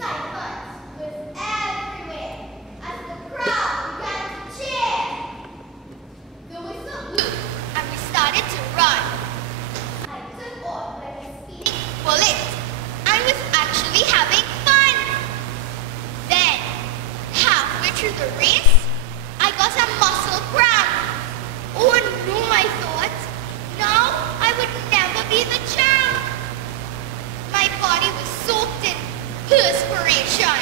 excitement was everywhere as the crowd began to cheer. The whistle blew and we started to run. I took off like a speeding bullet. I was actually having fun. Then, halfway through the race, I got a muscle cramp. Oh no, I thought. Now I would never be the champ. My body was soaked in perspiration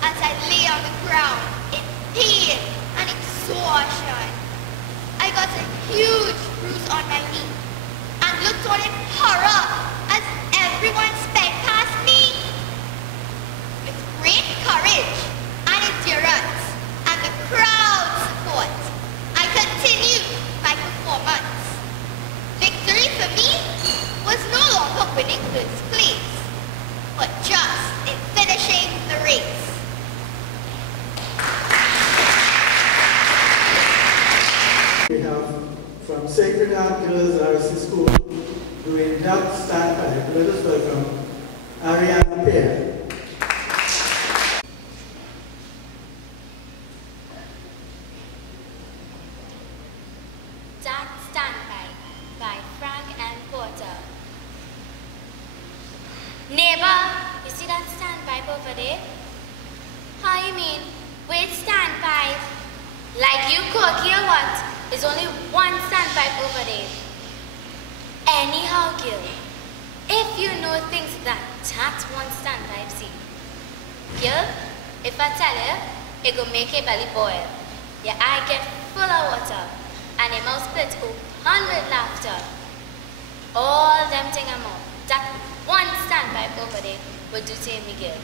as I lay on the ground in pain and exhaustion. I got a huge bruise on my knee and looked on in horror as everyone sped past me. With great courage and endurance and the crowd's support, I continued my performance. Victory for me was no longer winning first place, but just in finishing the race. We have from Sacred Heart Girls RC School doing that standpipe. Let us welcome Ariana Pear. Neighbor, you see that standpipe over there? How you mean? Which standpipe? Like you cocky or what? There's only one standpipe over there. Anyhow, girl, if you know things that's one standpipe, see. Girl, if I tell you, it go make your belly boil. Your eye get full of water, and your mouth split open with laughter. All them thing and more. That one standpipe over there will do to me, girl.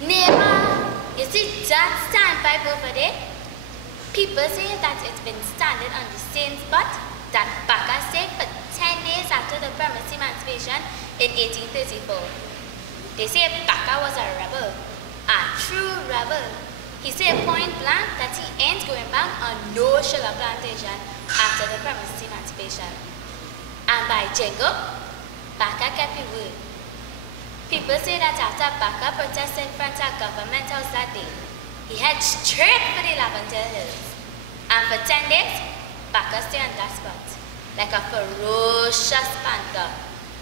Neighbor, you see that standpipe over there? People say that it's been standing on the same spot that Baka stayed for 10 days after the Burmese emancipation in 1834. They say Baka was a rebel, a true rebel. He said point blank that he ain't going back on no sugar plantation after the Burmese emancipation. And by jingo, Baka kept his word. People say that after Baka protested in front of government house that day, he headed straight for the Lavender Hills. And for 10 days, Baka stayed on that spot, like a ferocious panther,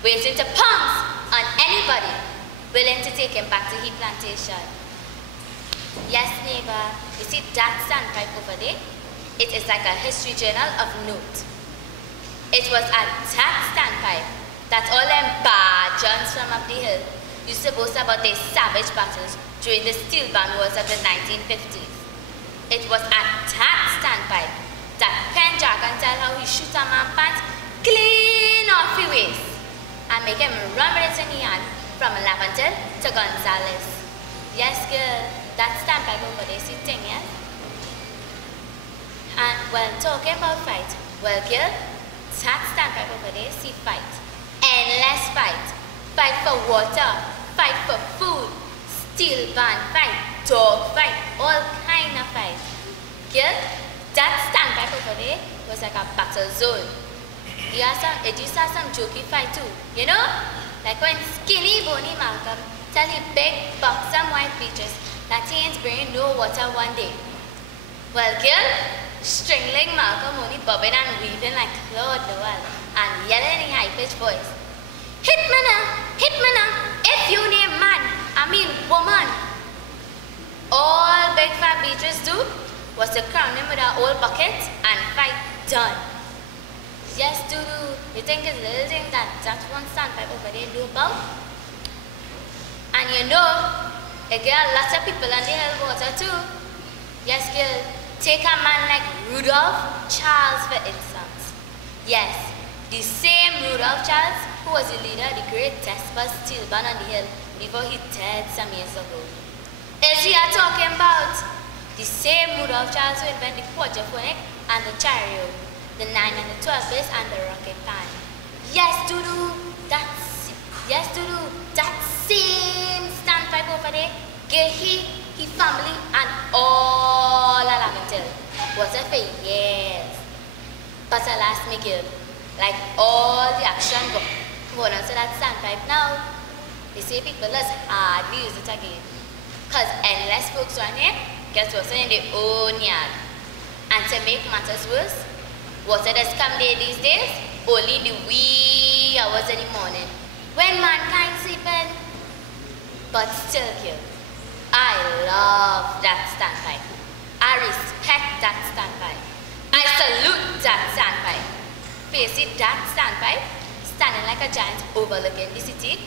waiting to pounce on anybody willing to take him back to his plantation. Yes, neighbor, you see that standpipe over there? It is like a history journal of note. It was at that standpipe that all them Bajans from up the hill used to boast about their savage battles during the steel band wars of the 1950s. It was at that standpipe that Pendragon tell how he shoot a man pants clean off his waist and make him run with it in his hand from Lavender to Gonzales. Yes, girl, that standpipe over there, see thing, yes? And when talking about fight, well, girl, that standpipe over there, see fight. Endless fight. Fight for water, fight for food, steel band fight, dog fight, all kind of fight. Girl, that standpipe over there was like a battle zone. It used to have some jokey fight too, you know? Like when skinny bony Malcolm tell him big buxom white beaches that he ain't bringing no water one day. Well, girl, strangling Malcolm only bobbing and weaving like Claude Noel and yelling in high-pitched voice. Hit me now, if you name man, I mean woman. All big fat beaches do was to crown him with an old bucket and fight done. Yes, Doodoo, you think it's little thing that one standpipe over there do about? And you know, it get lots of people on the hill water too. Yes, girl, take a man like Rudolph Charles for instance. Yes, the same Rudolph Charles who was the leader of the great Desperate steel band on the hill before he died some years ago. Is he talking about the same Rudolph Charles who invented the quadraphonic and the chariot, the 9 and the 12 bass and the rocket pan? Yes, Doodoo, that same standpipe over there gave his family and all Lavender water for years. But alas, me girl, like all the action going on to that standpipe now, They say people just hardly use it again. Because endless folks around here get water in their own yard. And to make matters worse, water does come there these days only in the wee hours in the morning when mankind sleeping. But still here, I love that standpipe. I respect that standpipe. I salute that standpipe. Face it, that standpipe, standing like a giant overlooking the city.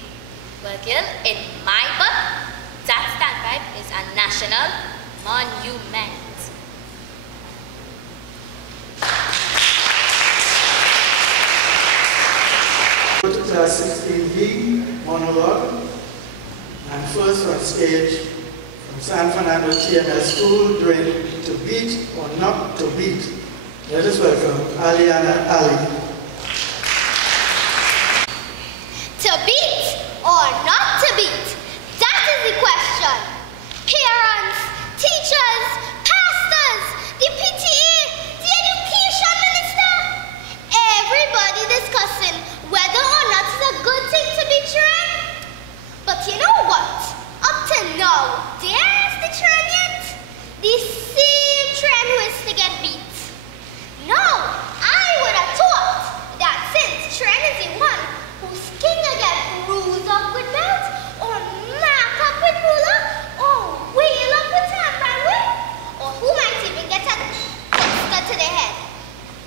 Well, girl, in my book, that standpipe is a national monument. Go to class 16B, Monologue, and first on stage from San Fernando TMS School doing To Beat or Not to Beat. Let us welcome Aliana Ali. To beat or not to beat? That is the question. Parents, teachers, pastors, the PTA, the education minister, everybody discussing whether or not it's a good thing to be trained. But you know what? Up to now, there's the trend yet. The same trend who is to get beat. No, I would have thought that since trend is the one who's skin to get bruised up with belt, or mark up with ruler, or wheel up with tampon whip, or who might even get a duster to their head.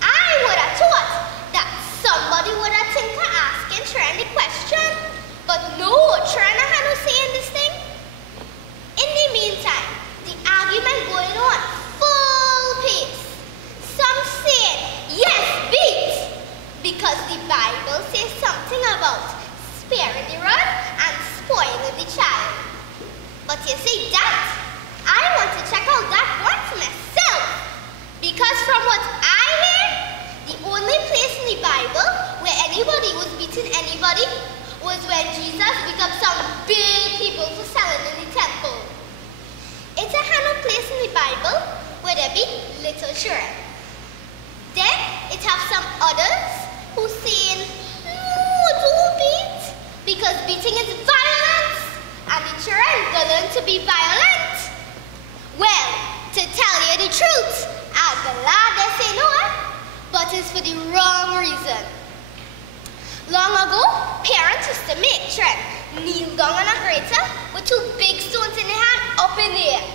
I would have thought that somebody would have think of asking trend the question, but no, trend had no say in this thing. In the meantime, the argument going on full pace. Some say, yes, beat, because the Bible says something about sparing the rod and spoiling the child. But you see that, I want to check out that one for myself. Because from what I hear, the only place in the Bible where anybody was beating anybody was when Jesus beat up some big people for selling in the temple. It's a handle place in the Bible where they beat little children. Then it have some others who saying, no, don't beat, because beating is violence, and the children go learn to be violent. Well, to tell you the truth, I'm glad they say no, but it's for the wrong reason. Long ago, parents used to make children kneel down on a grater with two big stones in their hand up in the air.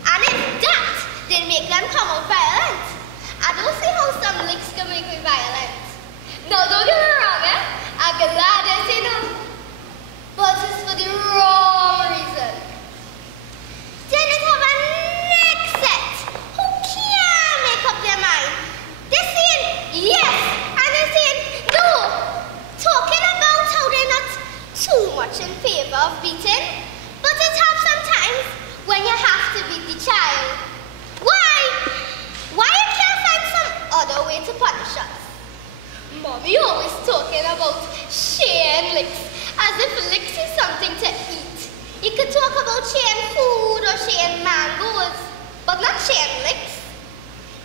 And if that didn't make them come out violent, I don't see how some licks can make me violent. Now, don't get me wrong, I'm glad I say no. But it's for the wrong reason. Then it have a next set who can't make up their mind. They're saying yes, and they're saying no. Talking about how they're not too much in favor of beating, but it have sometimes when you have to beat the child. Why? Why you can't find some other way to punish us? Mommy always talking about sharing licks, as if licks is something to eat. You could talk about sharing food or sharing mangoes, but not sharing licks.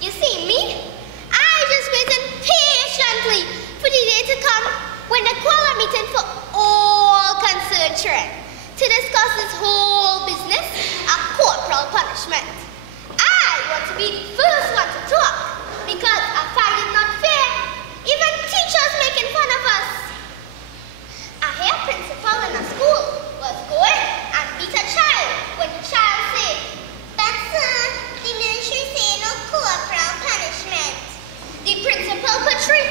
You see me? I just waiting patiently for the day to come when they call a meeting for all concerned children to discuss this whole business of corporal punishment. I want to be the first one to talk because I find it not fair. Even teachers making fun of us. I hear principal in a school was going and beat a child when the child said, "But sir, the military say no corporal punishment." The principal put 3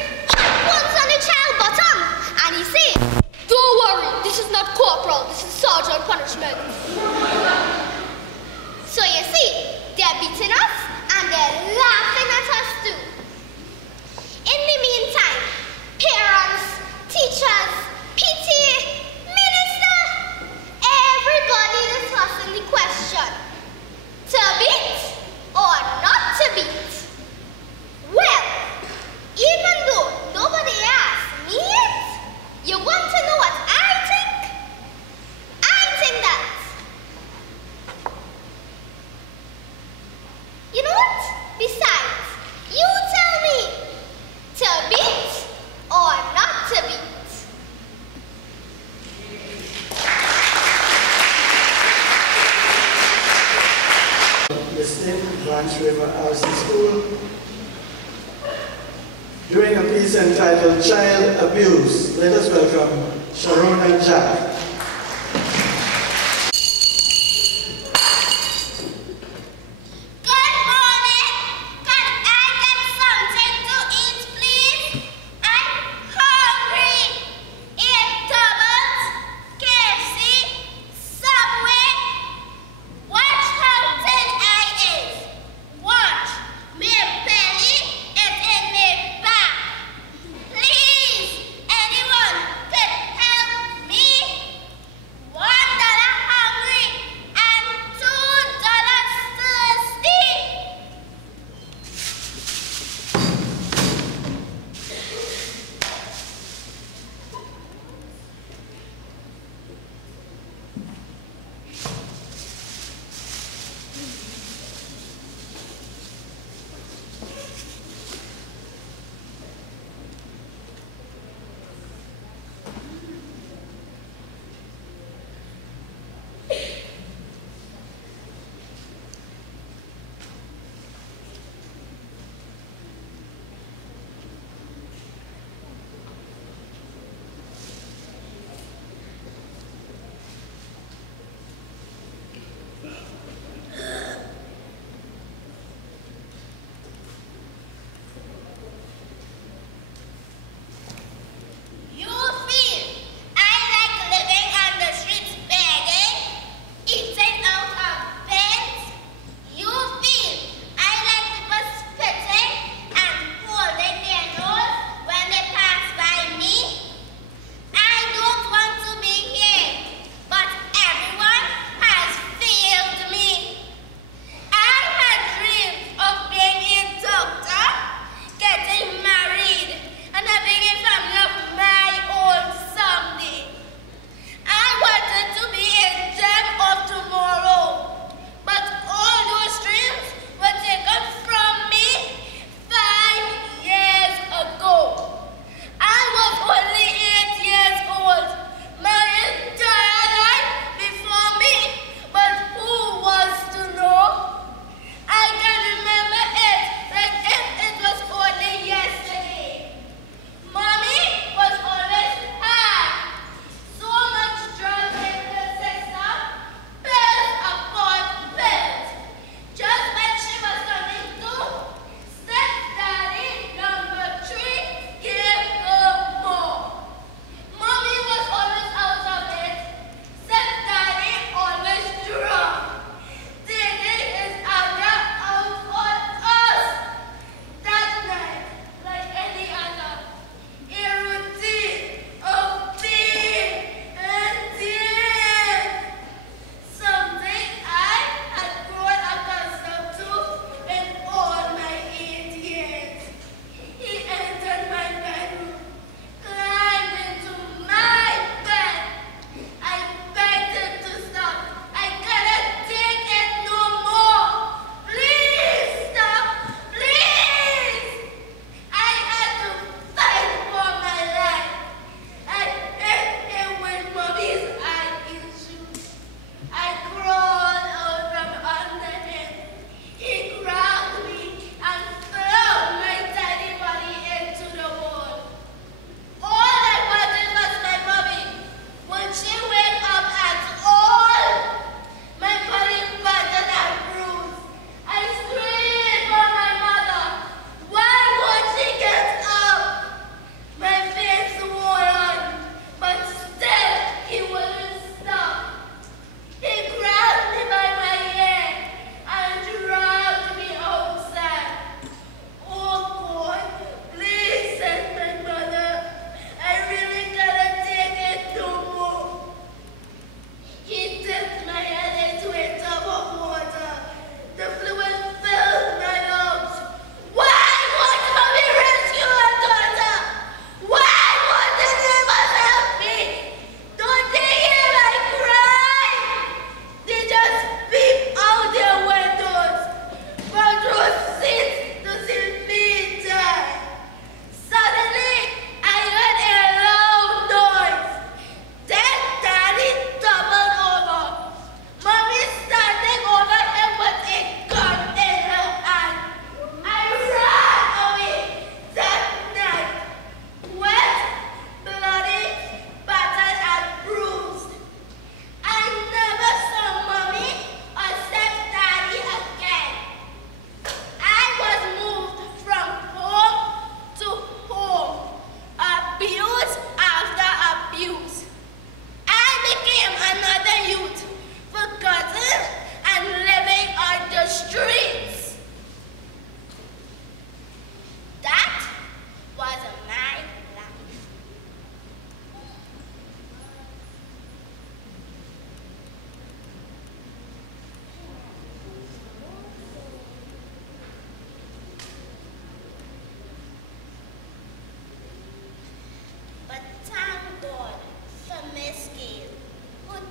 ones on the child's bottom and he said, "Don't worry, this is not corporal, this is sergeant punishment." So you see, they're beating us and they're laughing at us too. In the meantime, parents, teachers, PTA, minister, everybody discussing the question, to beat or not to beat? Well, even though nobody asked me it, you want to know what I think? I think that, you know what? Besides, you tell me, to beat or not to beat? Branch River RC School, doing a piece entitled Child Abuse. Let us welcome Sharon and Jack. Please, anyone could help me?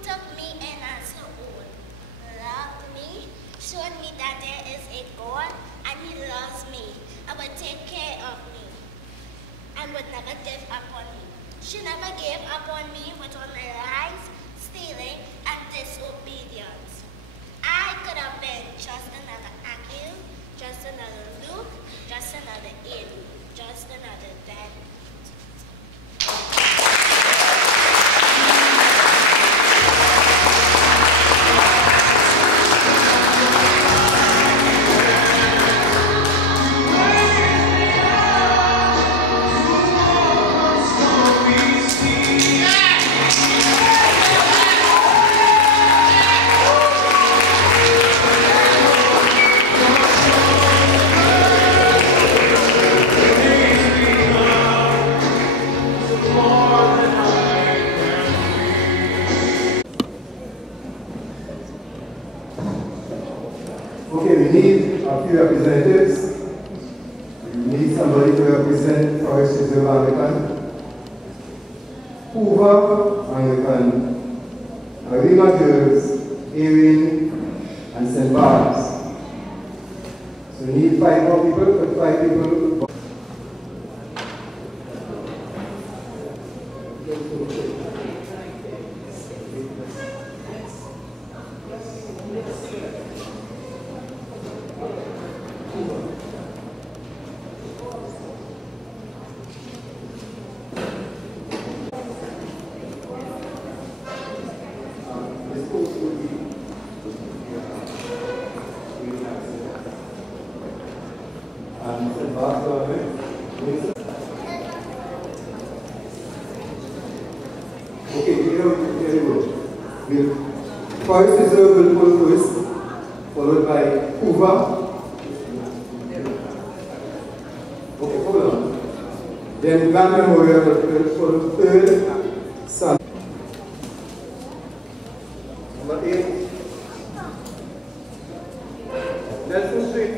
took me in as her own, loved me, showed me that there is a God and He loves me and would take care of me and would never give up on me. She never gave up on me with all my lies, stealing, and disobedience. I could have been just another Akil, just another Luke, just another Elu, just another dead. We need a few representatives. We need somebody to represent Forest Reserve Anglican, Hoover Anglican, Arima Girls, Erin, and St. Barnes. So we need 5 more people, but 5 people. Forest Reserve will pull first, followed by Hoover. Okay, hold on. Then Grand Memorial will pull third, Sando. Number 8, Nelson Street.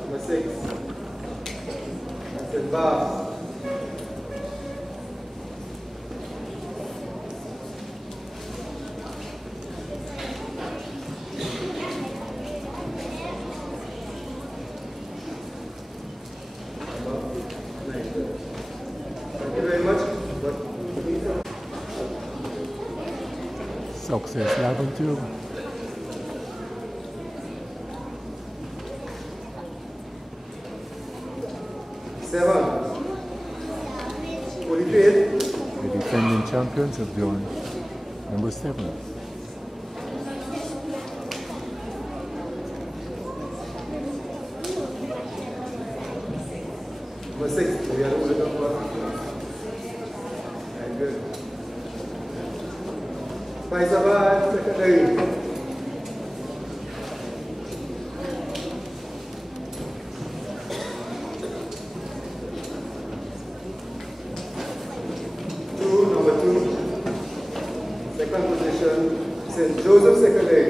Number 6, St. Barnes. Thank you very much. Success adulthood. The defending champions have done number 7. Number 6, we are all looking for. Very good. Faisabad, secondary. Number 2, second position, St. Joseph Secondary.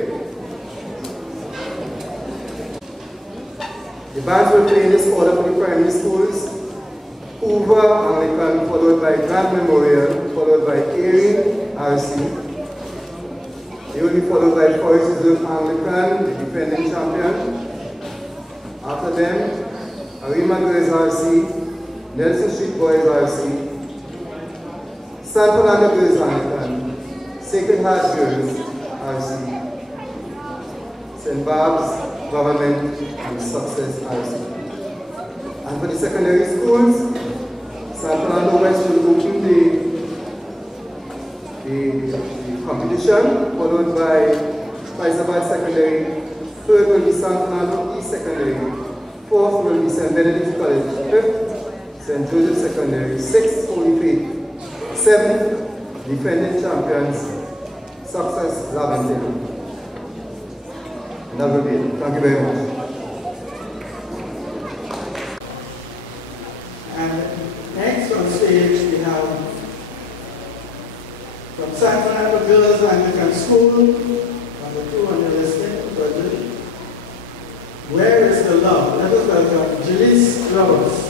The bands will play in this order for the primary schools. Hoover Anglican, followed by Grand Memorial, followed by Erin RC. They will be followed by Forest Reserve Anglican, the defending champion. After them, Arima Girls RC, Nelson Street Boys RC, San Fernando Girls Anglican, Sacred Heart Girls RC, St. Barb's Government and Success RC. And for the secondary schools, San Fernando West will open the competition, followed by Faisabad Secondary. Third will be San Fernando East Secondary. Fourth will be St. Benedict's College. Fifth, St. Joseph Secondary. Sixth, Holy Faith. Seventh, defending champions, Success Laventille. And that will be it. Thank you very much. And next on stage we have from San Fernando Girls Anglican School, number 2 on the list, Where is the love? Let us welcome Julie's Flowers.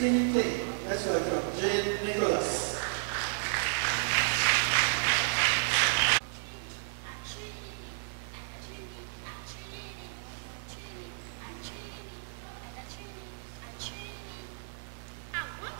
Trini. Let's welcome Jane Nicholas. I want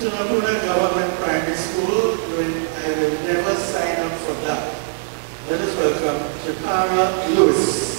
Tunapuna Government Primary School, I will never sign up for that. Let us welcome Shakara Lewis.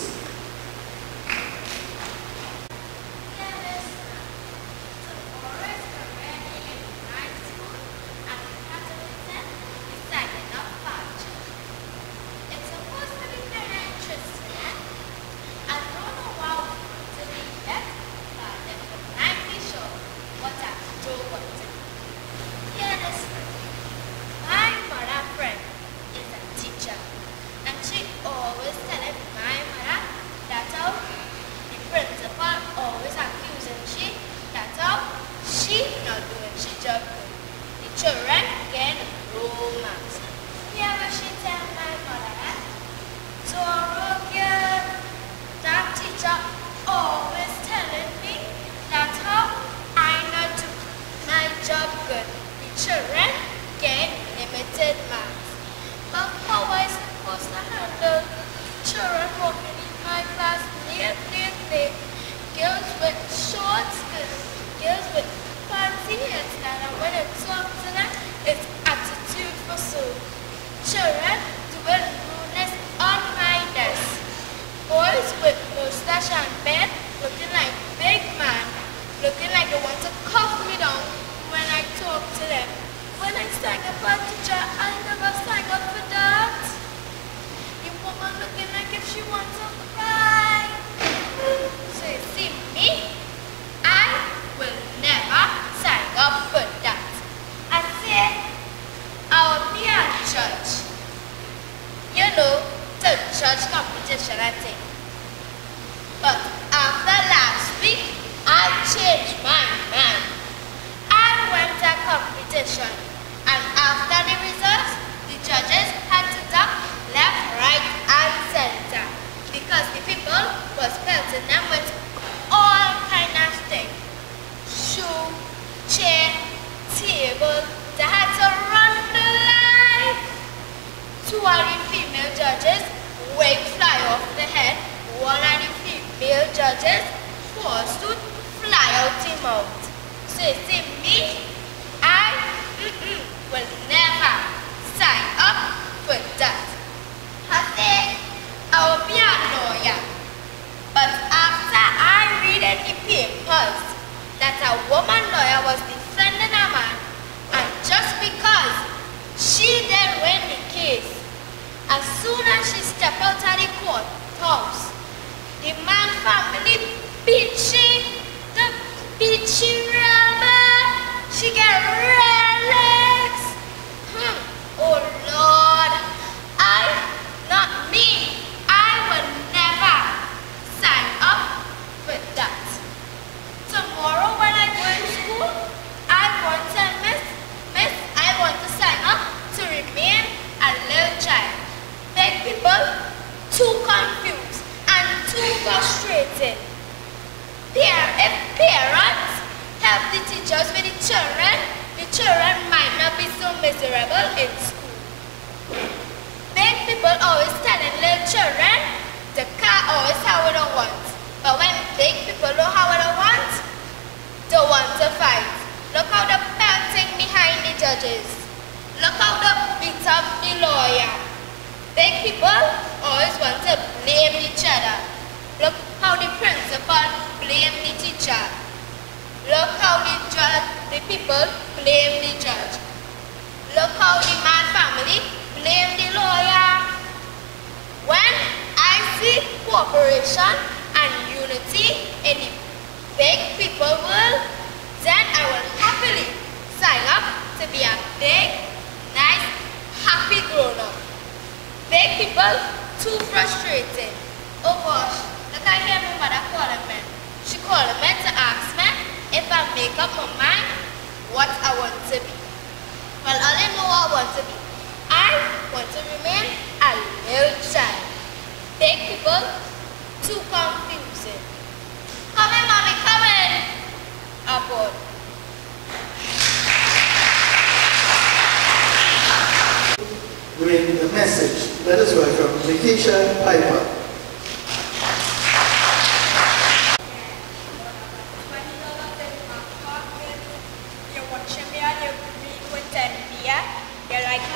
You're watching me.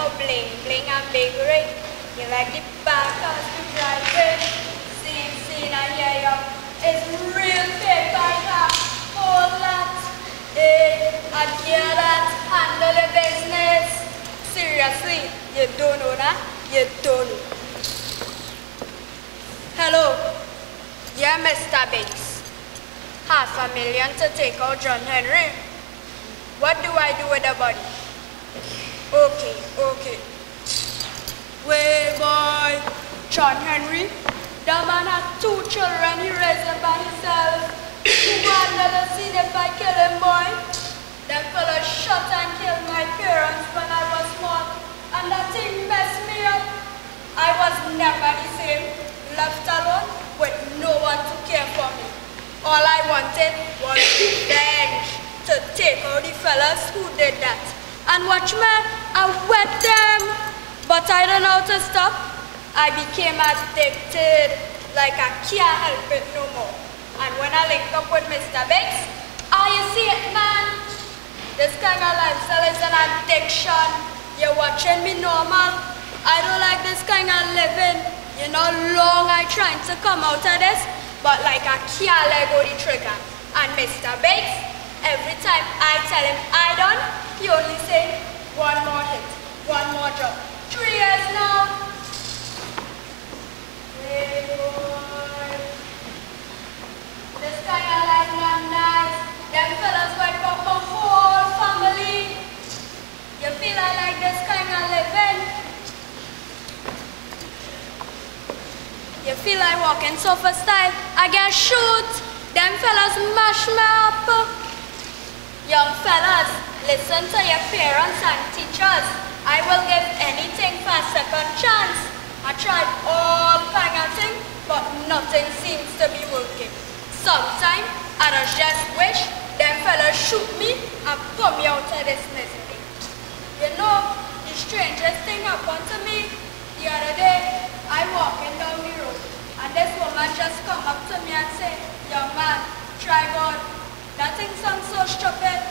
know bling bling and big ring. You like the backers to drive in. Seen and hear you. It's real paper here. Hold that. Hey, I hear that. Handle your business. Seriously, you don't know that? You don't know. Hello. Yeah, Mr. Bates. $500,000 to take out John Henry. What do I do with the body? Okay. Way boy, John Henry, the man had 2 children, he raised them by himself. You want never seen if I kill him, boy. Them fellas shot and killed my parents when I was small, and that thing messed me up. I was never the same, left alone with no one to care for me. All I wanted was revenge to take out the fellas who did that. And watch me, I wet them. But I don't know how to stop. I became addicted, like I can't help it no more. And when I linked up with Mr. Bates, you see it, man? This kind of lifestyle is an addiction. You're watching me normal. I don't like this kind of living. You know, long I trying to come out of this, but like I can't let go the trigger. And Mr. Bates, every time I tell him I done, he only say, one more hit, one more drop. 3 years now. Hey boy. This kind of life not nice. Them fellas wipe up a whole family. You feel I like this kind of living? You feel like walking sofa style? I get shoot. Them fellas mash me up. Young fellas, listen to your parents and teachers. I will give anything for a second chance. I tried all kind of things, but nothing seems to be working. Sometimes I just wish them fellas shoot me and pull me out of this misery. You know, the strangest thing happened to me the other day. I walking down the road, and this woman just come up to me and say, young man, try God. That thing sounds so stupid.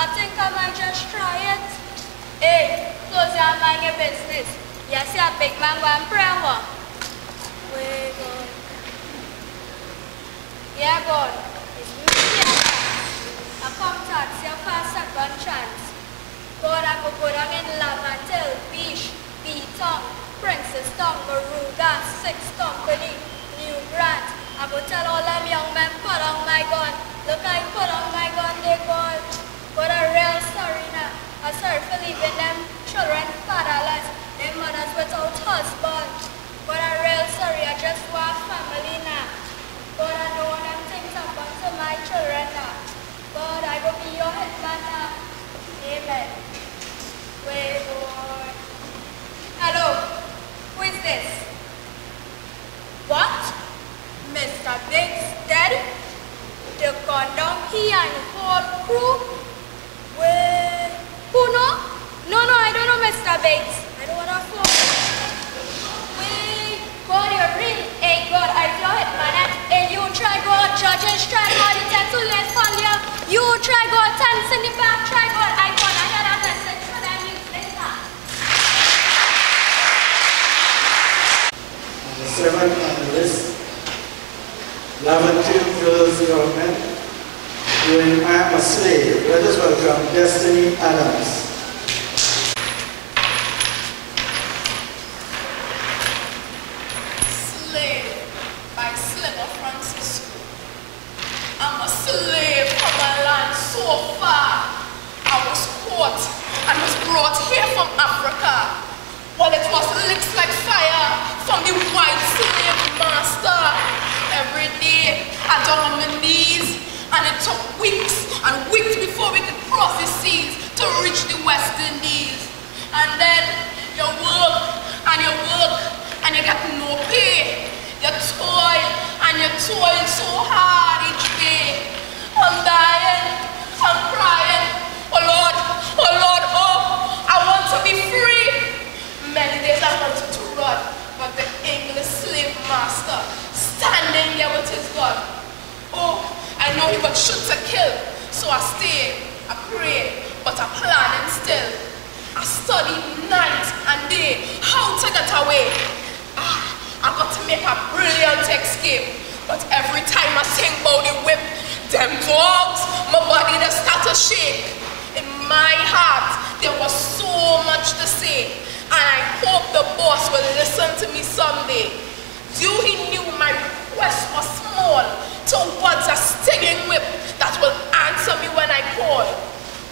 I think I might just try it. Hey, close your mind your business. You see a big man go and pray more. Wait, God. Yeah, God. It's me here. I come to ask you for a second chance. God, I go down in Lavatel, Beach, B-Town, Princess Town, Maruga, 6 Company, New Grant. I go tell all them young men, put on my gun. Look, I put on my gun, they God. But I'm real sorry now. I'm sorry for leaving them children fatherless, their mothers without husband. But I'm real sorry, I just want family now. But I don't want them things happen to my children now. God, I will be your headman now. Amen. Wait, boy. Hello, who is this? What? Mr. Biggs dead? The condom he and whole crew? Wait, who know? No, I don't know Mr. Bates. I don't want to phone. Wait, God, you're real. Hey, God, I feel it, man. Hey, you try God, judges, try God, it's too late for you. You try God, thanks in the back, try God. I want to hear that message for them later. The 7th on the list, Lavatil Girls Government, doing I'm a Slave. Let us welcome Destiny Adams. Slave by Sliver Francisco. I'm a slave from a land so far. I was caught and was brought here from Africa. Well, it was licks like fire from the white slave master. Every day I down on my knees, and it took weeks and weeks before we could cross the seas to reach the West Indies. And then you work and you get no pay. You toil and you toil so hard each day. I'm dying, I'm crying. Oh Lord, oh, I want to be free. Many days I wanted to run, but the English slave master standing there with his gun. Oh, I know he would shoot to kill, so I stayed, I prayed, but I planned still. I studied night and day how to get away. I got to make a brilliant escape. But every time I sing about the whip, them dogs, my body just start to shake. In my heart, there was so much to say. And I hope the boss will listen to me someday. Though he knew my request was small, towards a stinging whip that will answer me when I call.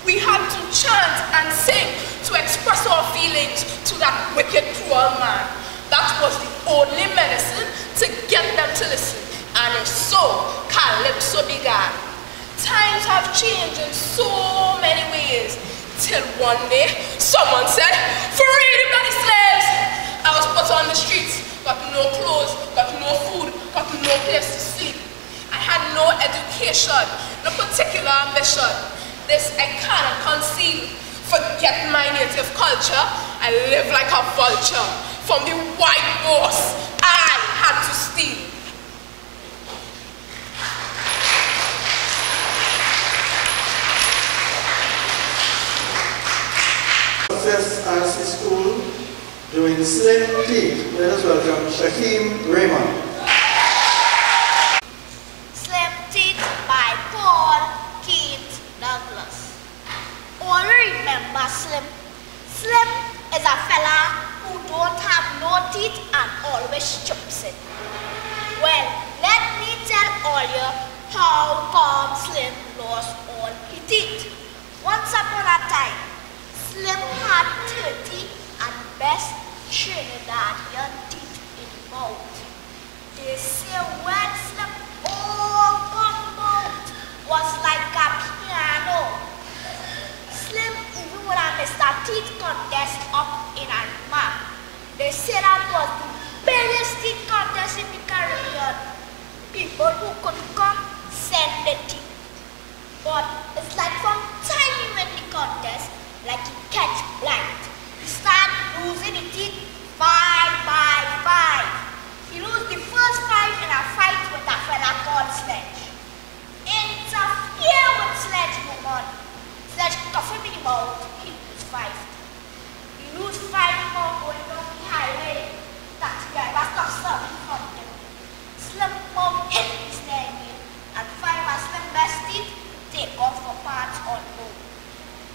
We had to chant and sing to express our feelings to that wicked, cruel man. That was the only medicine to get them to listen. And so, Calypso began. Times have changed in so many ways. Till one day, someone said, "Free the bloody slaves!" I was put on the streets, got no clothes, got no food, got no place to sleep. I had no education, no particular ambition. This I cannot conceal. Forget my native culture, I live like a vulture. From the white boss, I had to steal. RC School doing Slim Teeth. Let us welcome Shaheem Raymond. Slim Teeth by Paul Keith Douglas. All remember Slim. Slim is a fella who don't have no teeth and always chops it. Well, let me tell all you how come Slim lost all his teeth. Once upon a time, Slim had 30 and best Trinidadian teeth in his mouth. They say when Slim opened mouth was like a piano. Slim even would have missed a teeth contest up in Alma. They say that was the biggest teeth contest in the Caribbean. People who could come send the teeth. But it's like from time you win the contest, like you catch blind. You start losing the teeth 5 by 5. You lose the first 5 in a fight with a fella called Sledge. Interfere with Sledge, woman. Sledge cuff him in the mouth, he lose 5. You lose 5 more going down the highway. Taxi driver stops up in front of him. Slim mouth hit his leg and 5 as Slim best teeth take off for parts on road.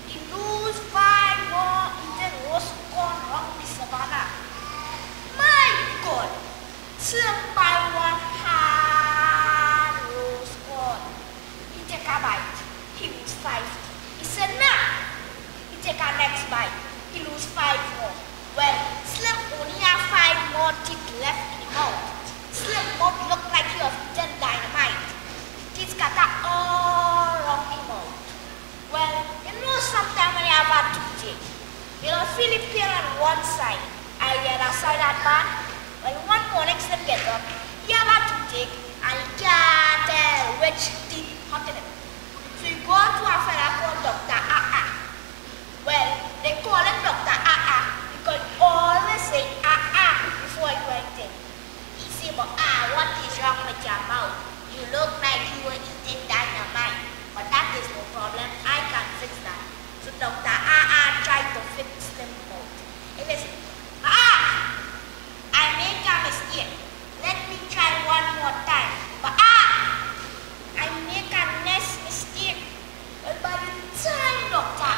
He lose 5 more eating roast corn around the savannah. My God! Slim buy 1 hard roast corn. He take a bite. He lose 5. He said, nah. He take a next bite. He lose 5 more. Well, Slim only have 5 more teeth left in his mouth. Slim mouth look like he was eating dynamite. Teeth scatter all around his mouth. Well, you know sometimes when you have a toothache, you don't feel it pain on one side and the other side that bad. Well, one morning Slim get up, he have a toothache and he can't tell which teeth hurting him. So he go to a fella called Dr. Ah. Well, they call him Dr. Ah because he always say ah before he do anything. He say, but what is wrong with your mouth? You look like you were eating dynamite. But that is no problem. I can fix that. So Dr. tried to fix Slim mouth. He said, I make a mistake. Let me try one more time. But I make a next mistake. Well, by the time Dr.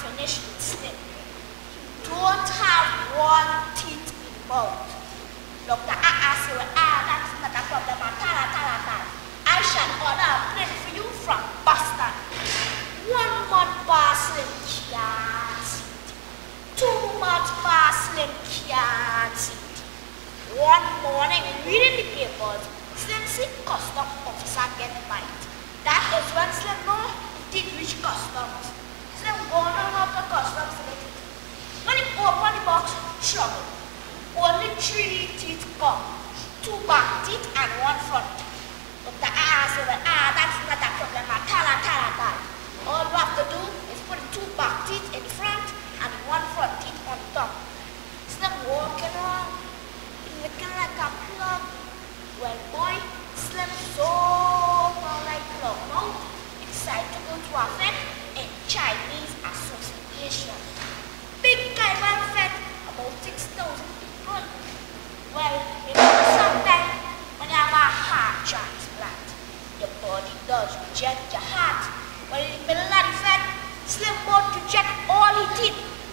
finished with Slim, he don't have 1 teeth in mouth. Dr. said, well, that's not a problem. I shall order a plane for you from Boston. 1 month past Slim can't sit. 2 months past Slim can't sit. One morning, reading the papers, Slim see custom officer get bite. That is when Slim know he did reach customs. Slim go down up the customs to get it. When he open the box, trouble. Only 3 teeth come. 2 back teeth and 1 front teeth. Dr. said, well, that's not a problem at all. All you have to do is put 2 back teeth in front and 1 front teeth on top. Slim walking around, looking like a plug. Well, boy, Slim so more like plug mouth. He decided to go to a vet in Chinese Association.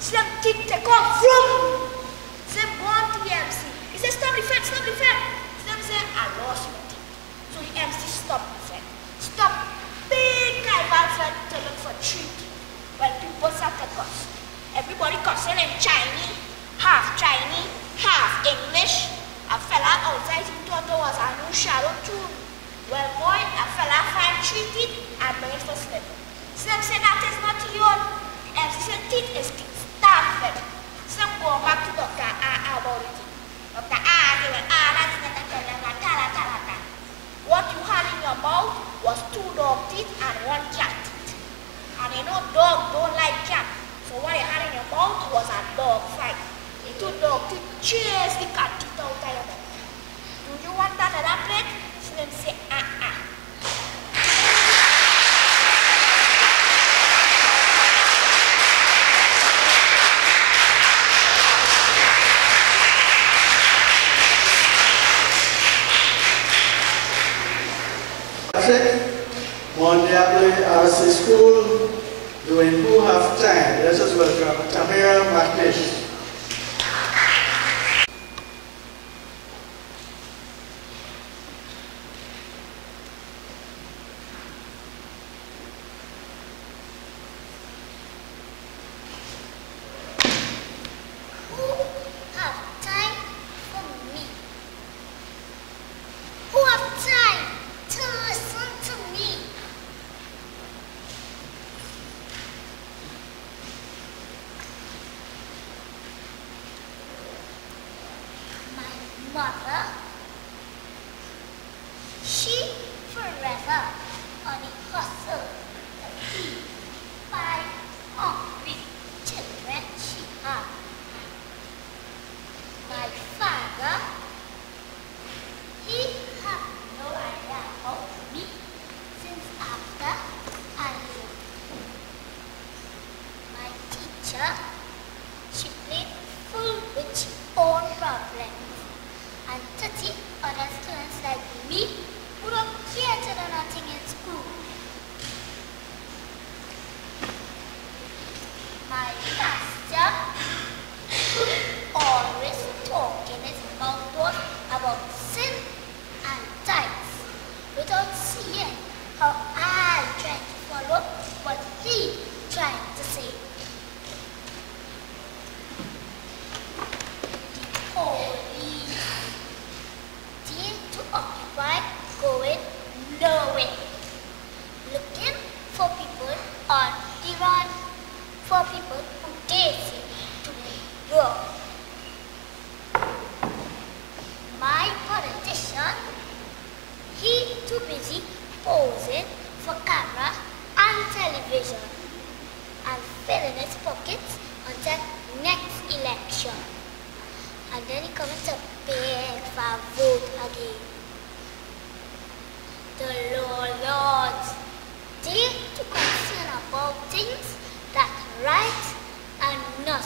Some thing take off from. Some go on to the MC. He said, stop the fan, stop the fan. Some say, I lost my thing. So the MC stopped the fan. Stop. Big guy fan to look for Trini. Well, people started cuss. Everybody cussing in Chinese, half Chinese, half English. A fella outside he thought there was a new shadow tune. Well, boy, a fella find treated and bring it for slip. Some say that is not your. And she said, it is Stanford. Some go back to Dr. A about it. Dr. A, they went, that's the what you had in your mouth was 2 dog teeth and 1 cat teeth. And you know dog don't like cat. So what you had in your mouth was a dog fight. The 2 dog teeth chase the cat teeth out of your mouth. Do you want that other plate? Slim say, Monday RC School, doing Who Have Time. Let us welcome Tamira McNish. Mother, she forever on the hustle to feed 5 hungry children she had. My father, he had no idea about me since after I left. My teacher, she played full with her own problems. And 30 other students like me who don't care to do nothing in school. My pastor, who always talking his mouth off about sin and tithes without seeing how I try to follow what he trying to say. Going nowhere. Looking for people on the run, for people who they say to be wrong. My politician, he too busy posing for camera and television and filling his pockets until next election. And then he comes to beg for a vote again. The Lords, they to concern about things that right and not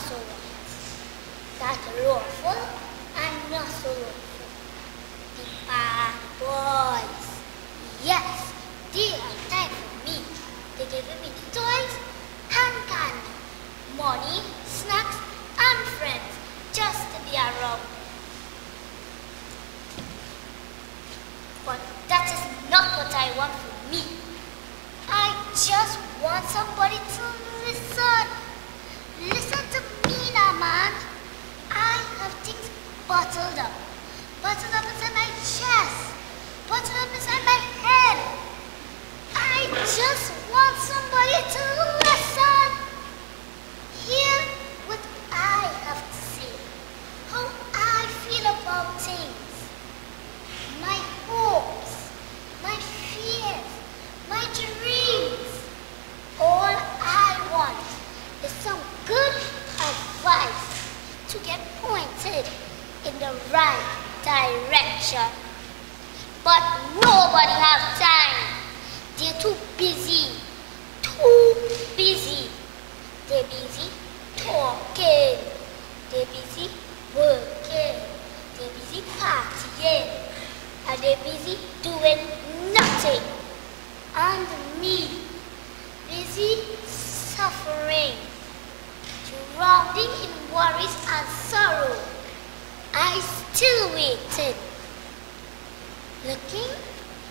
The king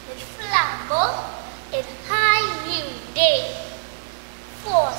with flambeau in high noonday. 4